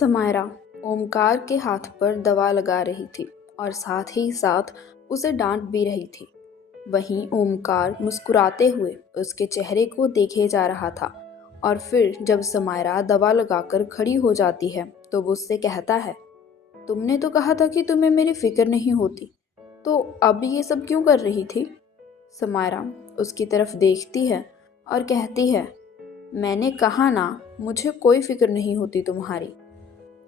समायरा ओमकार के हाथ पर दवा लगा रही थी और साथ ही साथ उसे डांट भी रही थी। वहीं ओमकार मुस्कुराते हुए उसके चेहरे को देखे जा रहा था और फिर जब समायरा दवा लगाकर खड़ी हो जाती है तो वो उससे कहता है, तुमने तो कहा था कि तुम्हें मेरी फिक्र नहीं होती, तो अब ये सब क्यों कर रही थी? समायरा उसकी तरफ देखती है और कहती है, मैंने कहा ना, मुझे कोई फिक्र नहीं होती तुम्हारी।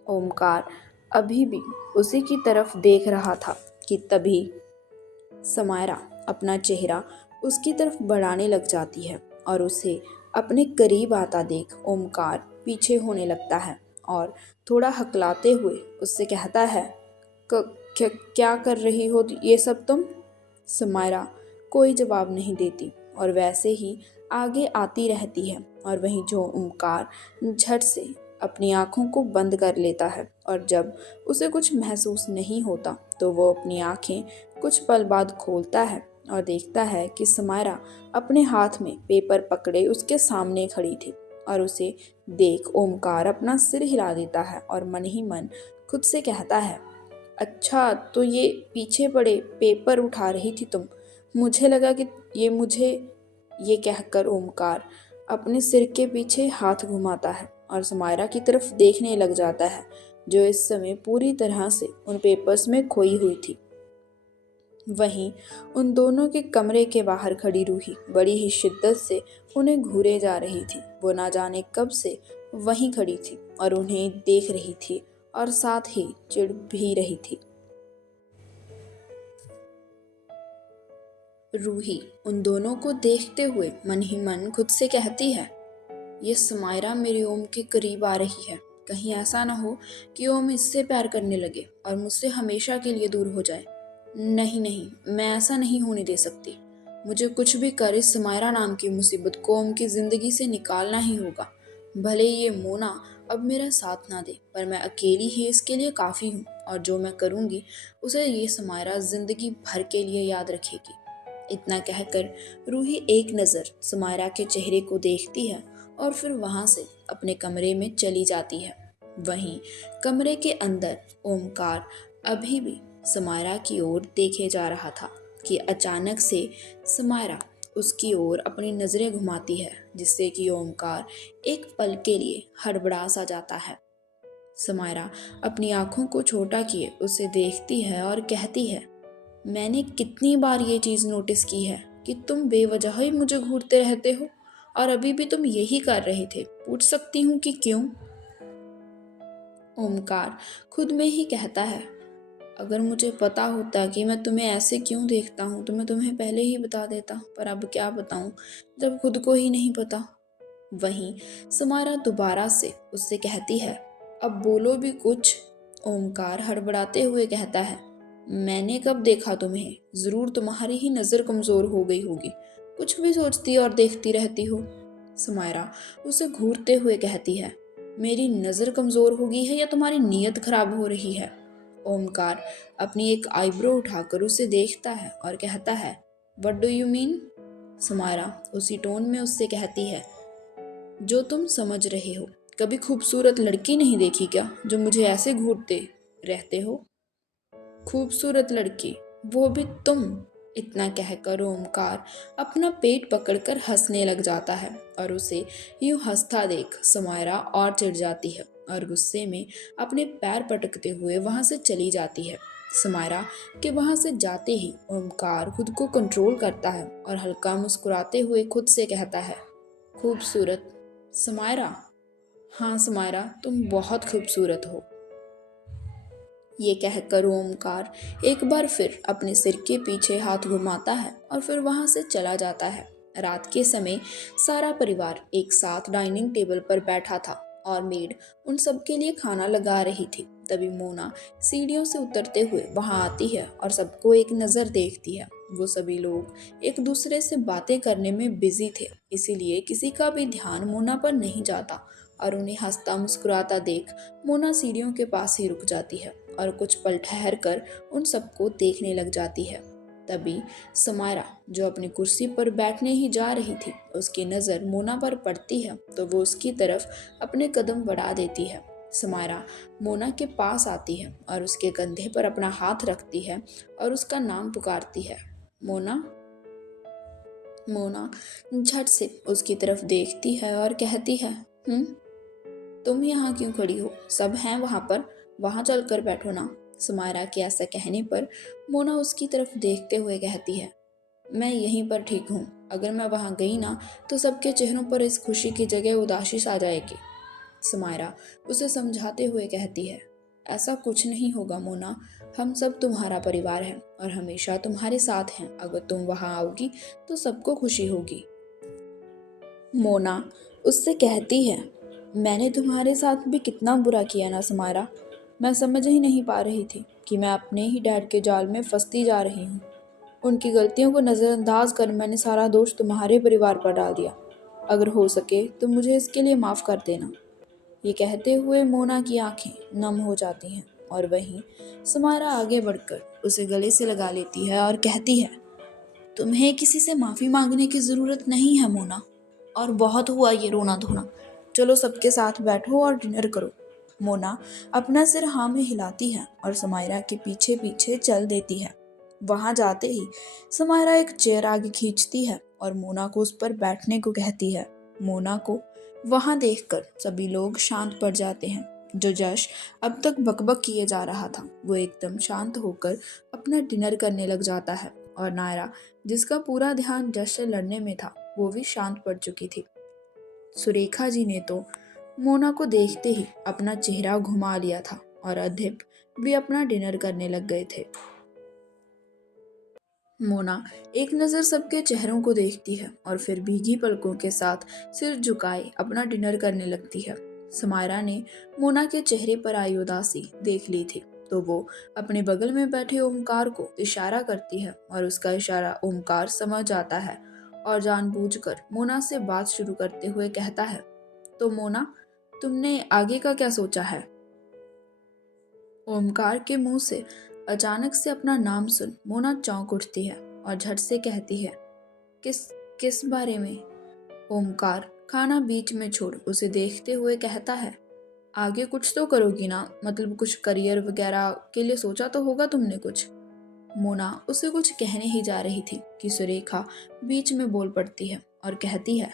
ओमकार अभी भी उसी की तरफ देख रहा था कि तभी समायरा अपना चेहरा उसकी तरफ बढ़ाने लग जाती है और उसे अपने करीब आता देख ओमकार पीछे होने लगता है और थोड़ा हकलाते हुए उससे कहता है, क्या कर रही हो ये सब तुम? समायरा कोई जवाब नहीं देती और वैसे ही आगे आती रहती है और वहीं जो ओमकार झट से अपनी आँखों को बंद कर लेता है और जब उसे कुछ महसूस नहीं होता तो वो अपनी आँखें कुछ पल बाद खोलता है और देखता है कि समायरा अपने हाथ में पेपर पकड़े उसके सामने खड़ी थी और उसे देख ओमकार अपना सिर हिला देता है और मन ही मन खुद से कहता है, अच्छा तो ये पीछे पड़े पेपर उठा रही थी तुम, मुझे लगा कि ये कहकर ओमकार अपने सिर के पीछे हाथ घुमाता है और समायरा की तरफ देखने लग जाता है जो इस समय पूरी तरह से उन पेपर्स में खोई हुई थी। वहीं उन दोनों के कमरे के बाहर खड़ी रूही बड़ी ही शिद्दत से उन्हें घूरे जा रही थी। वो ना जाने कब से वहीं खड़ी थी और उन्हें देख रही थी और साथ ही चिढ़ भी रही थी। रूही उन दोनों को देखते हुए मन ही मन खुद से कहती है, ये समायरा मेरे ओम के करीब आ रही है, कहीं ऐसा ना हो कि ओम इससे प्यार करने लगे और मुझसे हमेशा के लिए दूर हो जाए। नहीं नहीं, मैं ऐसा नहीं होने दे सकती। मुझे कुछ भी कर इस समायरा नाम की मुसीबत को ओम की जिंदगी से निकालना ही होगा। भले ये मोना अब मेरा साथ ना दे, पर मैं अकेली ही इसके लिए काफ़ी हूँ और जो मैं करूँगी उसे ये समायरा जिंदगी भर के लिए याद रखेगी। इतना कहकर रूही एक नज़र समायरा के चेहरे को देखती है और फिर वहाँ से अपने कमरे में चली जाती है। वहीं कमरे के अंदर ओमकार अभी भी समायरा की ओर देखे जा रहा था कि अचानक से समायरा उसकी ओर अपनी नज़रें घुमाती है जिससे कि ओमकार एक पल के लिए हड़बड़ा सा जाता है। समायरा अपनी आंखों को छोटा किए उसे देखती है और कहती है, मैंने कितनी बार ये चीज़ नोटिस की है कि तुम बेवजह ही मुझे घूरते रहते हो और अभी भी तुम यही कर रहे थे। पूछ सकती हूँ कि क्यों? ओमकार खुद में ही कहता है, अगर मुझे पता होता कि मैं तुम्हें ऐसे क्यों देखता हूँ तो मैं तुम्हें पहले ही बता देता, पर अब क्या बताऊँ जब खुद को ही नहीं पता। वहीं समारा दोबारा से उससे कहती है, अब बोलो भी कुछ। ओमकार हड़बड़ाते हुए कहता है, मैंने कब देखा तुम्हें? जरूर तुम्हारी ही नज़र कमज़ोर हो गई होगी, कुछ भी सोचती और देखती रहती हो। समायरा उसे घूरते हुए कहती है, मेरी नज़र कमज़ोर हो गई है या तुम्हारी नीयत खराब हो रही है? ओमकार अपनी एक आईब्रो उठाकर उसे देखता है और कहता है, what do you mean? Samaira उसी टोन में उससे कहती है, जो तुम समझ रहे हो। कभी खूबसूरत लड़की नहीं देखी क्या जो मुझे ऐसे घूरते रहते हो? खूबसूरत लड़की, वो भी तुम? इतना कहकर ओमकार अपना पेट पकड़कर हंसने लग जाता है और उसे यूं हंसता देख समायरा और चिढ़ जाती है और गुस्से में अपने पैर पटकते हुए वहां से चली जाती है। समायरा के वहां से जाते ही ओमकार खुद को कंट्रोल करता है और हल्का मुस्कुराते हुए खुद से कहता है, खूबसूरत? समायरा? हाँ समायरा, तुम बहुत खूबसूरत हो। ये कहकर ओमकार एक बार फिर अपने सिर के पीछे हाथ घुमाता है और फिर वहां से चला जाता है। रात के समय सारा परिवार एक साथ डाइनिंग टेबल पर बैठा था और मेड उन सबके लिए खाना लगा रही थी। तभी मोना सीढ़ियों से उतरते हुए वहां आती है और सबको एक नज़र देखती है। वो सभी लोग एक दूसरे से बातें करने में बिजी थे, इसीलिए किसी का भी ध्यान मोना पर नहीं जाता और उन्हें हंसता मुस्कुराता देख मोना सीढ़ियों के पास ही रुक जाती है और कुछ पल ठहर कर उन सबको देखने लग जाती है। तभी समायरा जो अपनी कुर्सी पर बैठने ही जा रही थी, उसकी नज़र मोना पर पड़ती है तो वो उसकी तरफ अपने कदम बढ़ा देती है। समायरा मोना के पास आती है और उसके कंधे पर अपना हाथ रखती है और उसका नाम पुकारती है, मोना। मोना झट से उसकी तरफ देखती है और कहती है, हम्म, तुम यहाँ क्यों खड़ी हो? सब हैं वहां पर, वहां चलकर बैठो ना। समायरा के ऐसा कहने पर मोना उसकी तरफ देखते हुए कहती है, मैं यहीं पर ठीक हूँ। अगर मैं वहां गई ना तो सबके चेहरों पर इस खुशी की जगह उदासी आ जाएगी। समायरा उसे समझाते हुए कहती है, ऐसा कुछ नहीं होगा मोना, हम सब तुम्हारा परिवार हैं और हमेशा तुम्हारे साथ हैं। अगर तुम वहां आओगी तो सबको खुशी होगी। मोना उससे कहती है, मैंने तुम्हारे साथ भी कितना बुरा किया ना समायरा। मैं समझ ही नहीं पा रही थी कि मैं अपने ही डैड के जाल में फंसती जा रही हूँ। उनकी गलतियों को नज़रअंदाज कर मैंने सारा दोष तुम्हारे परिवार पर डाल दिया। अगर हो सके तो मुझे इसके लिए माफ़ कर देना। ये कहते हुए मोना की आंखें नम हो जाती हैं और वहीं समायरा आगे बढ़कर उसे गले से लगा लेती है और कहती है, तुम्हें किसी से माफ़ी मांगने की ज़रूरत नहीं है मोना, और बहुत हुआ ये रोना धोना। चलो सबके साथ बैठो और डिनर करो। मोना अपना सिर हाँ में हिलाती है और समायरा के पीछे पीछे चल देती है। वहां जाते ही समायरा एक चेयर आगे खींचती है और मोना को उस पर बैठने को कहती है। मोना को वहां देखकर सभी लोग शांत पड़ जाते हैं। जो जश अब तक बकबक किए जा रहा था वो एकदम शांत होकर अपना डिनर करने लग जाता है, और नायरा जिसका पूरा ध्यान जश से लड़ने में था वो भी शांत पड़ चुकी थी। सुरेखा जी ने तो मोना को देखते ही अपना चेहरा घुमा लिया था और अध्यप भी अपना डिनर करने लग गए थे। मोना एक नज़र सबके चेहरों को देखती है और फिर भीगी पलकों के साथ सिर झुकाए अपना डिनर करने लगती है। समायरा ने मोना के चेहरे पर आई उदासी देख ली थी तो वो अपने बगल में बैठे ओमकार को इशारा करती है और उसका इशारा ओमकार समझ आता है और जानबूझकर मोना से बात शुरू करते हुए कहता है, तो मोना, तुमने आगे का क्या सोचा है? ओमकार के मुंह से अचानक से अपना नाम सुन मोना चौंक उठती है और झट से कहती है, किस किस बारे में? ओमकार खाना बीच में छोड़ उसे देखते हुए कहता है, आगे कुछ तो करोगी ना, मतलब कुछ करियर वगैरह के लिए सोचा तो होगा तुमने कुछ। मोना उसे कुछ कहने ही जा रही थी कि सुरेखा बीच में बोल पड़ती है और कहती है,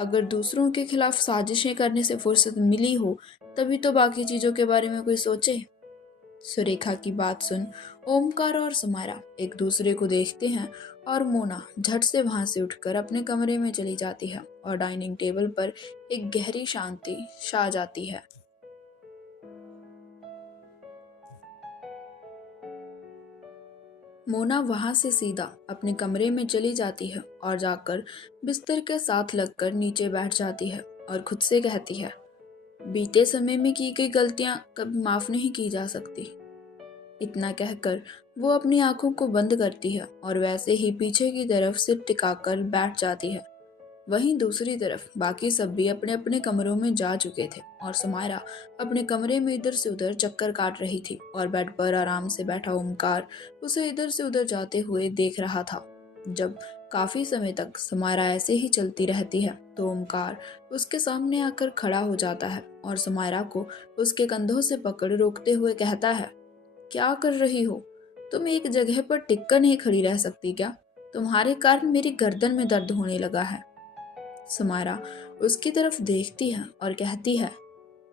अगर दूसरों के खिलाफ साजिशें करने से फुर्सत मिली हो तभी तो बाकी चीजों के बारे में कोई सोचे। सुरेखा की बात सुन ओमकार और समायरा एक दूसरे को देखते हैं और मोना झट से वहां से उठकर अपने कमरे में चली जाती है और डाइनिंग टेबल पर एक गहरी शांति छा जाती है। मोना वहां से सीधा अपने कमरे में चली जाती है और जाकर बिस्तर के साथ लगकर नीचे बैठ जाती है और खुद से कहती है, बीते समय में की गई गलतियां कभी माफ नहीं की जा सकती। इतना कहकर वो अपनी आंखों को बंद करती है और वैसे ही पीछे की तरफ सिर टिकाकर बैठ जाती है। वहीं दूसरी तरफ बाकी सब भी अपने अपने कमरों में जा चुके थे और समायरा अपने कमरे में इधर से उधर चक्कर काट रही थी और बेड पर आराम से बैठा ओमकार उसे इधर से उधर जाते हुए देख रहा था। जब काफी समय तक समायरा ऐसे ही चलती रहती है तो ओमकार उसके सामने आकर खड़ा हो जाता है और समायरा को उसके कंधों से पकड़ रोकते हुए कहता है, क्या कर रही हो? तुम एक जगह पर टिककर नहीं खड़ी रह सकती क्या? तुम्हारे कारण मेरी गर्दन में दर्द होने लगा है। समारा उसकी तरफ देखती है और कहती है,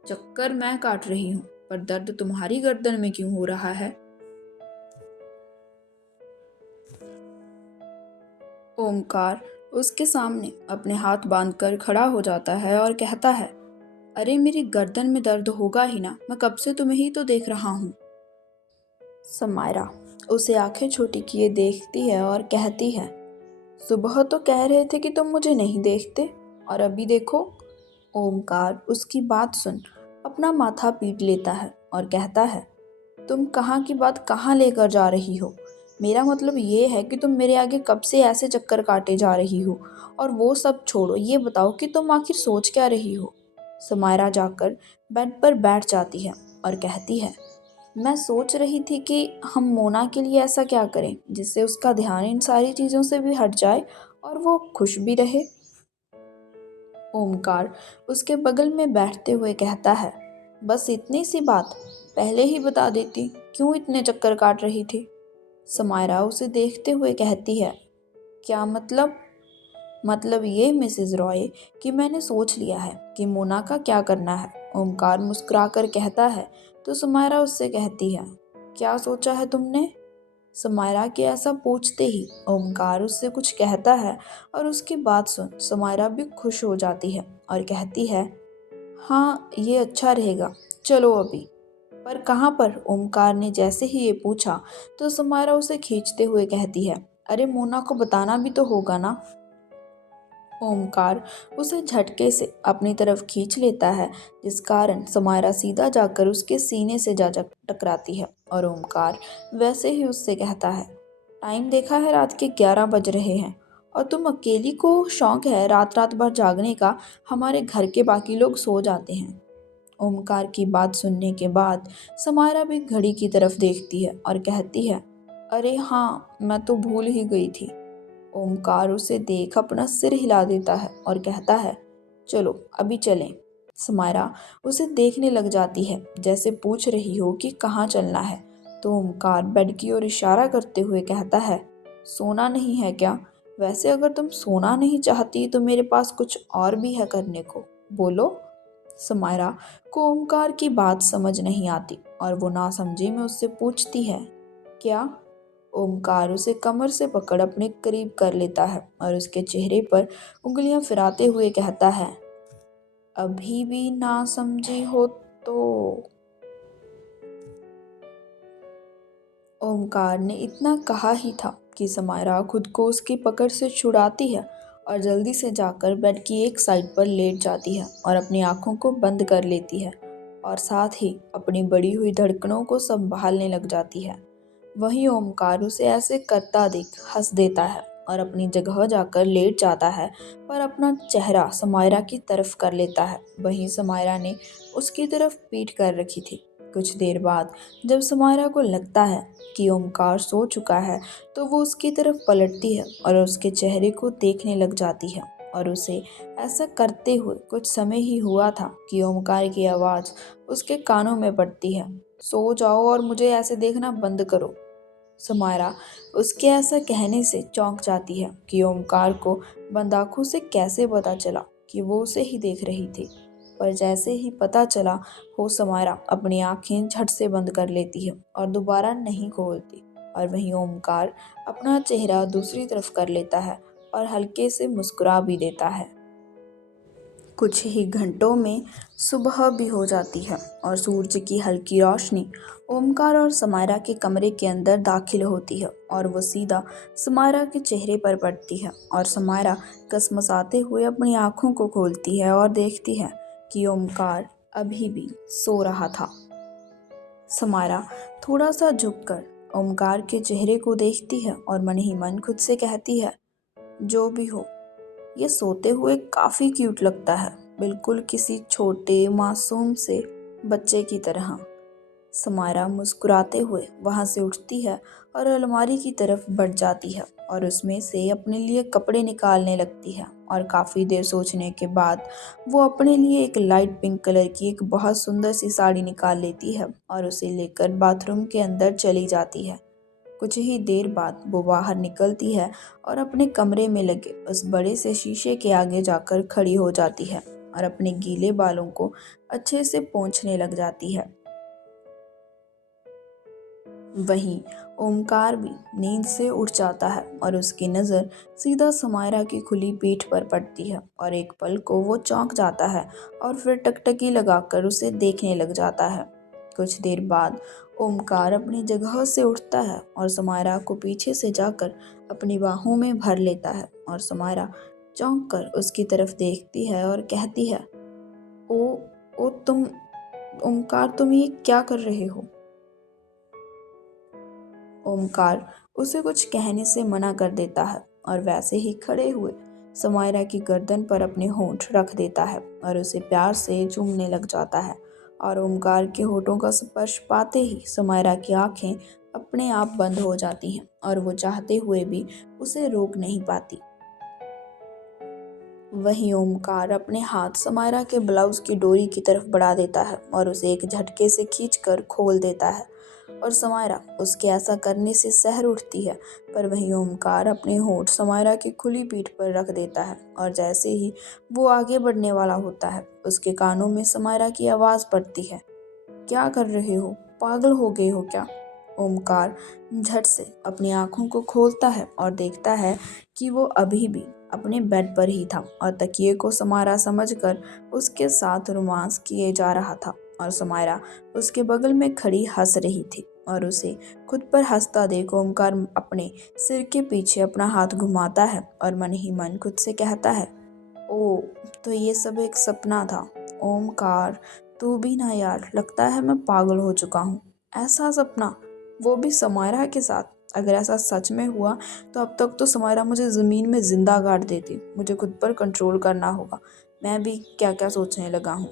चक्कर मैं काट रही हूँ पर दर्द तुम्हारी गर्दन में क्यों हो रहा है? ओमकार उसके सामने अपने हाथ बांधकर खड़ा हो जाता है और कहता है, अरे मेरी गर्दन में दर्द होगा ही ना, मैं कब से तुम्हें ही तो देख रहा हूँ। समायरा उसे आंखें छोटी किए देखती है और कहती है, सुबह तो कह रहे थे कि तुम मुझे नहीं देखते और अभी देखो। ओमकार उसकी बात सुन अपना माथा पीट लेता है और कहता है, तुम कहाँ की बात कहाँ लेकर जा रही हो? मेरा मतलब ये है कि तुम मेरे आगे कब से ऐसे चक्कर काटे जा रही हो, और वो सब छोड़ो, ये बताओ कि तुम आखिर सोच क्या रही हो? समायरा जाकर बेड पर बैठ जाती है और कहती है, मैं सोच रही थी कि हम मोना के लिए ऐसा क्या करें जिससे उसका ध्यान इन सारी चीज़ों से भी हट जाए और वो खुश भी रहे। ओमकार उसके बगल में बैठते हुए कहता है, बस इतनी सी बात, पहले ही बता देती, क्यों इतने चक्कर काट रही थी? समायरा उसे देखते हुए कहती है। क्या मतलब? मतलब ये मिसेस रॉय कि मैंने सोच लिया है कि मोना का क्या करना है। ओमकार मुस्कुराकर कहता है। तो समायरा उससे कहती है, क्या सोचा है तुमने? समायरा के ऐसा पूछते ही ओमकार उससे कुछ कहता है और उसकी बात सुन समायरा भी खुश हो जाती है और कहती है, हाँ ये अच्छा रहेगा, चलो अभी। पर कहाँ पर? ओमकार ने जैसे ही ये पूछा तो समायरा उसे खींचते हुए कहती है, अरे मोना को बताना भी तो होगा ना। ओमकार उसे झटके से अपनी तरफ खींच लेता है, जिस कारण समायरा सीधा जाकर उसके सीने से जा टकराती है और ओमकार वैसे ही उससे कहता है, टाइम देखा है, रात के 11 बज रहे हैं और तुम अकेली को शौक है रात रात भर जागने का, हमारे घर के बाकी लोग सो जाते हैं। ओमकार की बात सुनने के बाद समायरा भी घड़ी की तरफ देखती है और कहती है, अरे हाँ मैं तो भूल ही गई थी। ओमकार उसे देख अपना सिर हिला देता है और कहता है, चलो अभी चलें। समायरा उसे देखने लग जाती है, जैसे पूछ रही हो कि कहाँ चलना है। तो ओमकार बेड की ओर इशारा करते हुए कहता है, सोना नहीं है क्या? वैसे अगर तुम सोना नहीं चाहती तो मेरे पास कुछ और भी है करने को, बोलो। समायरा को ओमकार की बात समझ नहीं आती और वो नासमझी में उससे पूछती है, क्या? ओमकार उसे कमर से पकड़ अपने करीब कर लेता है और उसके चेहरे पर उंगलियां फिराते हुए कहता है, अभी भी ना समझी हो तो? ओमकार ने इतना कहा ही था कि समायरा खुद को उसकी पकड़ से छुड़ाती है और जल्दी से जाकर बेड की एक साइड पर लेट जाती है और अपनी आंखों को बंद कर लेती है और साथ ही अपनी बढ़ी हुई धड़कनों को संभालने लग जाती है। वहीं ओमकार उसे ऐसे करता देख हंस देता है और अपनी जगह जाकर लेट जाता है, पर अपना चेहरा समायरा की तरफ कर लेता है। वहीं समायरा ने उसकी तरफ पीठ कर रखी थी। कुछ देर बाद जब समायरा को लगता है कि ओमकार सो चुका है तो वो उसकी तरफ पलटती है और उसके चेहरे को देखने लग जाती है और उसे ऐसा करते हुए कुछ समय ही हुआ था कि ओमकार की आवाज़ उसके कानों में पड़ती है, सो जाओ और मुझे ऐसे देखना बंद करो। समायरा उसके ऐसा कहने से चौंक जाती है कि ओमकार को बंद आंखों से कैसे पता चला कि वो उसे ही देख रही थी। पर जैसे ही पता चला वो समायरा अपनी आंखें झट से बंद कर लेती है और दोबारा नहीं खोलती और वहीं ओमकार अपना चेहरा दूसरी तरफ कर लेता है और हल्के से मुस्कुरा भी देता है। कुछ ही घंटों में सुबह भी हो जाती है और सूरज की हल्की रोशनी ओमकार और समायरा के कमरे के अंदर दाखिल होती है और वो सीधा समायरा के चेहरे पर पड़ती है और समायरा कसमसाते हुए अपनी आंखों को खोलती है और देखती है कि ओमकार अभी भी सो रहा था। समायरा थोड़ा सा झुककर ओमकार के चेहरे को देखती है और मन ही मन खुद से कहती है, जो भी हो, ये सोते हुए काफ़ी क्यूट लगता है, बिल्कुल किसी छोटे मासूम से बच्चे की तरह। समायरा मुस्कुराते हुए वहाँ से उठती है और अलमारी की तरफ बढ़ जाती है और उसमें से अपने लिए कपड़े निकालने लगती है और काफ़ी देर सोचने के बाद वो अपने लिए एक लाइट पिंक कलर की एक बहुत सुंदर सी साड़ी निकाल लेती है और उसे लेकर बाथरूम के अंदर चली जाती है। कुछ ही देर बाद वो बाहर निकलती है और अपने कमरे में लगे उस बड़े से शीशे के आगे जाकर खड़ी हो जाती है और अपने गीले बालों को अच्छे से पोंछने लग जाती है। वहीं ओमकार भी नींद से उठ जाता है और उसकी नज़र सीधा समायरा की खुली पीठ पर पड़ती है और एक पल को वो चौंक जाता है और फिर टकटकी लगाकर उसे देखने लग जाता है। कुछ देर बाद ओमकार अपनी जगह से उठता है और समायरा को पीछे से जाकर अपनी बाहों में भर लेता है और समायरा चौंक कर उसकी तरफ देखती है और कहती है, ओ ओ तुम, ओमकार तुम ये क्या कर रहे हो? ओमकार उसे कुछ कहने से मना कर देता है और वैसे ही खड़े हुए समायरा की गर्दन पर अपने होंठ रख देता है और उसे प्यार से चूमने लग जाता है और ओमकार के होठों का स्पर्श पाते ही समायरा की आंखें अपने आप बंद हो जाती हैं और वो चाहते हुए भी उसे रोक नहीं पाती। वहीं ओमकार अपने हाथ समायरा के ब्लाउज की डोरी की तरफ बढ़ा देता है और उसे एक झटके से खींचकर खोल देता है और समायरा उसके ऐसा करने से सहर उठती है। पर वहीं ओमकार अपने होंठ समायरा की खुली पीठ पर रख देता है और जैसे ही वो आगे बढ़ने वाला होता है उसके कानों में समायरा की आवाज़ पड़ती है, क्या कर रहे हो, पागल हो गए हो क्या? ओमकार झट से अपनी आंखों को खोलता है और देखता है कि वो अभी भी अपने बेड पर ही था और तकिए को समायरा समझकर उसके साथ रोमांस किए जा रहा था और समायरा उसके बगल में खड़ी हंस रही थी और उसे खुद पर हंसता देख ओमकार अपने सिर के पीछे अपना हाथ घुमाता है और मन ही मन खुद से कहता है, ओ तो ये सब एक सपना था। ओमकार तू भी ना यार, लगता है मैं पागल हो चुका हूँ। ऐसा सपना, वो भी समायरा के साथ। अगर ऐसा सच में हुआ तो अब तक तो समायरा मुझे ज़मीन में जिंदा गाड़ देती। मुझे खुद पर कंट्रोल करना होगा। मैं भी क्या क्या सोचने लगा हूँ।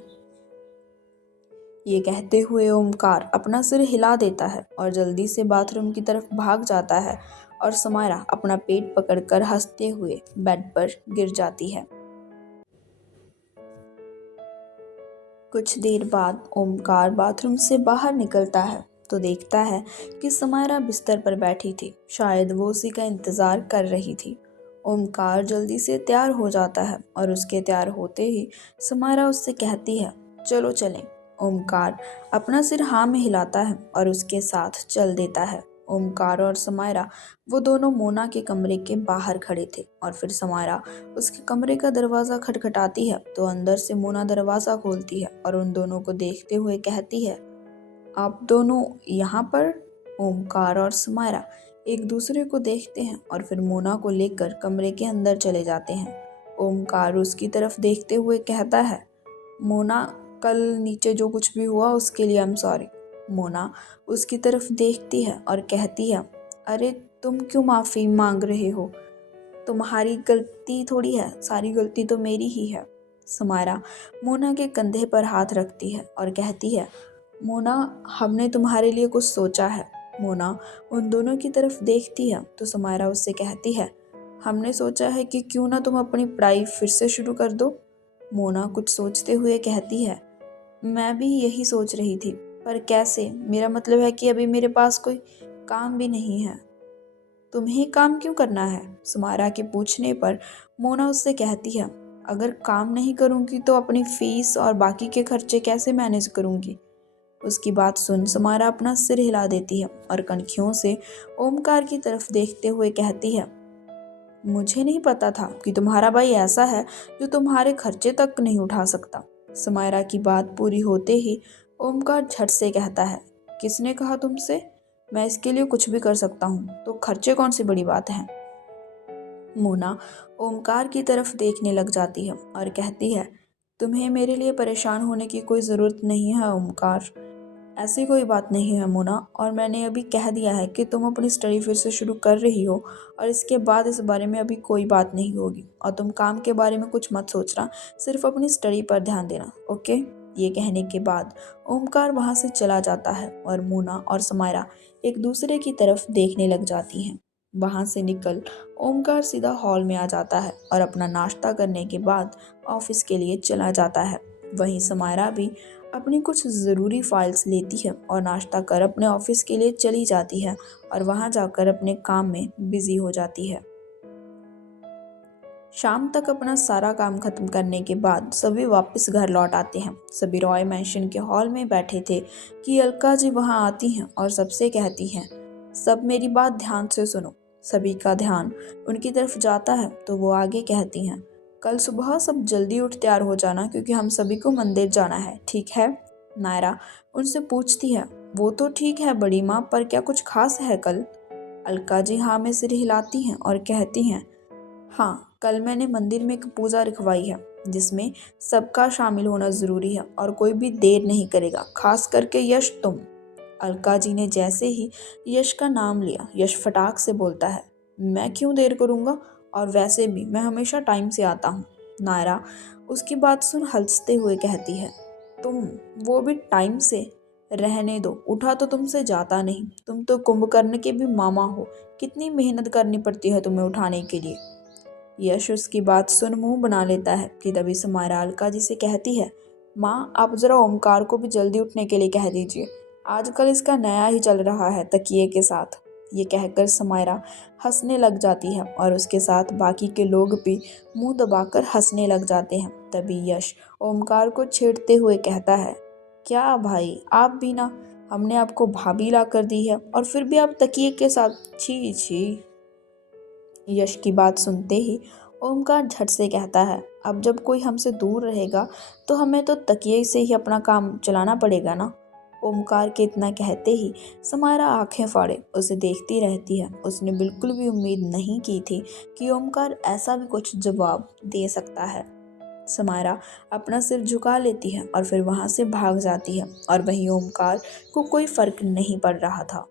ये कहते हुए ओमकार अपना सिर हिला देता है और जल्दी से बाथरूम की तरफ भाग जाता है और समायरा अपना पेट पकड़कर हंसते हुए बेड पर गिर जाती है। कुछ देर बाद ओमकार बाथरूम से बाहर निकलता है तो देखता है कि समायरा बिस्तर पर बैठी थी। शायद वो उसी का इंतज़ार कर रही थी। ओमकार जल्दी से तैयार हो जाता है और उसके तैयार होते ही समायरा उससे कहती है, चलो चलें। ओमकार अपना सिर हाँ में हिलाता है और उसके साथ चल देता है। ओमकार और समायरा वो दोनों मोना के कमरे के बाहर खड़े थे और फिर समायरा उसके कमरे का दरवाज़ा खटखटाती है तो अंदर से मोना दरवाज़ा खोलती है और उन दोनों को देखते हुए कहती है, आप दोनों यहाँ पर? ओमकार और समायरा एक दूसरे को देखते हैं और फिर मोना को लेकर कमरे के अंदर चले जाते हैं। ओमकार उसकी तरफ देखते हुए कहता है, मोना कल नीचे जो कुछ भी हुआ उसके लिए आई एम सॉरी। मोना उसकी तरफ देखती है और कहती है, अरे तुम क्यों माफ़ी मांग रहे हो? तुम्हारी गलती थोड़ी है, सारी गलती तो मेरी ही है। समायरा मोना के कंधे पर हाथ रखती है और कहती है, मोना हमने तुम्हारे लिए कुछ सोचा है। मोना उन दोनों की तरफ देखती है तो समायरा उससे कहती है, हमने सोचा है कि क्यों ना तुम अपनी पढ़ाई फिर से शुरू कर दो। मोना कुछ सोचते हुए कहती है, मैं भी यही सोच रही थी, पर कैसे? मेरा मतलब है कि अभी मेरे पास कोई काम भी नहीं है। तुम्हें काम क्यों करना है? समायरा के पूछने पर मोना उससे कहती है, अगर काम नहीं करूंगी तो अपनी फीस और बाकी के खर्चे कैसे मैनेज करूंगी? उसकी बात सुन समायरा अपना सिर हिला देती है और कनखियों से ओमकार की तरफ देखते हुए कहती है, मुझे नहीं पता था कि तुम्हारा भाई ऐसा है जो तुम्हारे खर्चे तक नहीं उठा सकता। समायरा की बात पूरी होते ही ओमकार झट से कहता है, किसने कहा तुमसे? मैं इसके लिए कुछ भी कर सकता हूँ, तो खर्चे कौन सी बड़ी बात है? मोना ओमकार की तरफ देखने लग जाती है और कहती है, तुम्हें मेरे लिए परेशान होने की कोई ज़रूरत नहीं है ओमकार। ऐसी कोई बात नहीं है मोना, और मैंने अभी कह दिया है कि तुम अपनी स्टडी फिर से शुरू कर रही हो और इसके बाद इस बारे में अभी कोई बात नहीं होगी और तुम काम के बारे में कुछ मत सोचना, सिर्फ अपनी स्टडी पर ध्यान देना, ओके? ये कहने के बाद ओमकार वहाँ से चला जाता है और मोना और समायरा एक दूसरे की तरफ देखने लग जाती हैं। वहाँ से निकल ओमकार सीधा हॉल में आ जाता है और अपना नाश्ता करने के बाद ऑफिस के लिए चला जाता है। वहीं समायरा भी अपनी कुछ ज़रूरी फाइल्स लेती है और नाश्ता कर अपने ऑफिस के लिए चली जाती है और वहाँ जाकर अपने काम में बिजी हो जाती है। शाम तक अपना सारा काम खत्म करने के बाद सभी वापस घर लौट आते हैं। सभी रॉय मैंशन के हॉल में बैठे थे कि अलका जी वहाँ आती हैं और सबसे कहती हैं, सब मेरी बात ध्यान से सुनो। सभी का ध्यान उनकी तरफ जाता है तो वो आगे कहती हैं, कल सुबह सब जल्दी उठ तैयार हो जाना क्योंकि हम सभी को मंदिर जाना है, ठीक है? नायरा उनसे पूछती है, वो तो ठीक है बड़ी माँ, पर क्या कुछ खास है कल? अलका जी हाँ में सिर हिलाती हैं और कहती हैं, हाँ, कल मैंने मंदिर में एक पूजा रखवाई है जिसमें सबका शामिल होना ज़रूरी है और कोई भी देर नहीं करेगा, खास करके यश तुम। अलका जी ने जैसे ही यश का नाम लिया, यश फटाक से बोलता है, मैं क्यों देर करूँगा, और वैसे भी मैं हमेशा टाइम से आता हूँ। नायरा उसकी बात सुन हंसते हुए कहती है, तुम, वो भी टाइम से? रहने दो, उठा तो तुमसे जाता नहीं, तुम तो कुंभकर्ण के भी मामा हो, कितनी मेहनत करनी पड़ती है तुम्हें उठाने के लिए। यश उसकी बात सुन मुंह बना लेता है कि तभी समायरा अलका जी से कहती है, माँ आप जरा ओमकार को भी जल्दी उठने के लिए कह दीजिए, आजकल इसका नया ही चल रहा है तकिए के साथ। ये कहकर समायरा हंसने लग जाती है और उसके साथ बाकी के लोग भी मुंह दबाकर हंसने लग जाते हैं। तभी यश ओमकार को छेड़ते हुए कहता है, क्या भाई आप भी ना, हमने आपको भाभी ला कर दी है और फिर भी आप तकिए के साथ, छी छी। यश की बात सुनते ही ओमकार झट से कहता है, अब जब कोई हमसे दूर रहेगा तो हमें तो तकिए से ही अपना काम चलाना पड़ेगा ना। ओमकार के इतना कहते ही समायरा आंखें फाड़े उसे देखती रहती है। उसने बिल्कुल भी उम्मीद नहीं की थी कि ओमकार ऐसा भी कुछ जवाब दे सकता है। समायरा अपना सिर झुका लेती है और फिर वहां से भाग जाती है और वहीं ओमकार को कोई फर्क नहीं पड़ रहा था।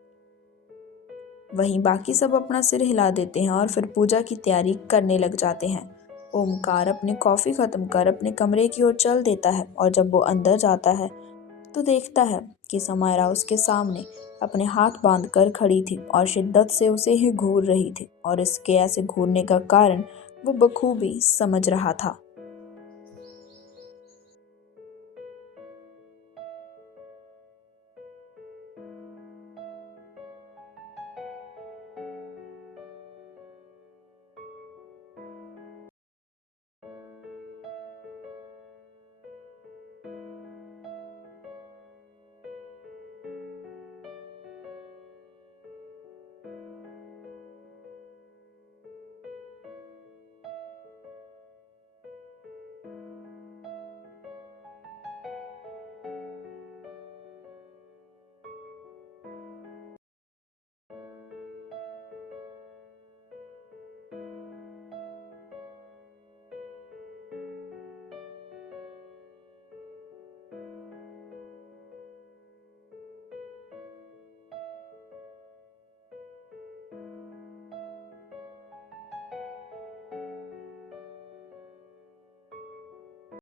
वहीं बाकी सब अपना सिर हिला देते हैं और फिर पूजा की तैयारी करने लग जाते हैं। ओमकार अपनी कॉफ़ी ख़त्म कर अपने कमरे की ओर चल देता है और जब वो अंदर जाता है तो देखता है कि समायरा उसके सामने अपने हाथ बांध कर खड़ी थी और शिद्दत से उसे ही घूर रही थी और इसके ऐसे घूरने का कारण वो बखूबी समझ रहा था।